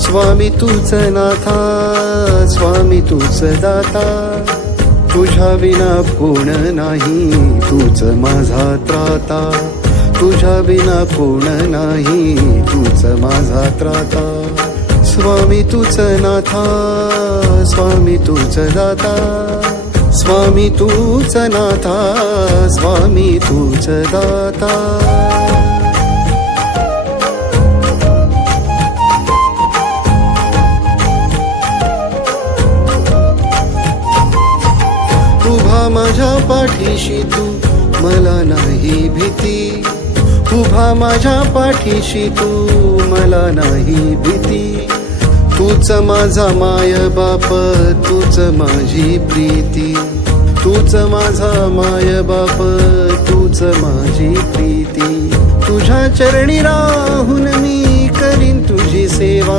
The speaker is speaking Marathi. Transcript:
स्वामी तूच नाथा, स्वामी तूच दाता, तुझ्या विना कोण नाही, तूच माझा त्राता, तुझ्या विना कोण नाही, तूच माझा त्राता. स्वामी तूच नाथा, स्वामी तूच दाता, स्वामी तूच नाथा, स्वामी तूच दाता. उभा माझ्या पाठीशी तू, मला नाही भीती, उभा माझ्या पाठीशी तू, मला नाही भीती. तूच माझा माय बाप, तूच माझी प्रीती, तूच माझा माय बाप, तूच माझी प्रीती. तुझ्या चरणी राहून मी करीन तुझी सेवा,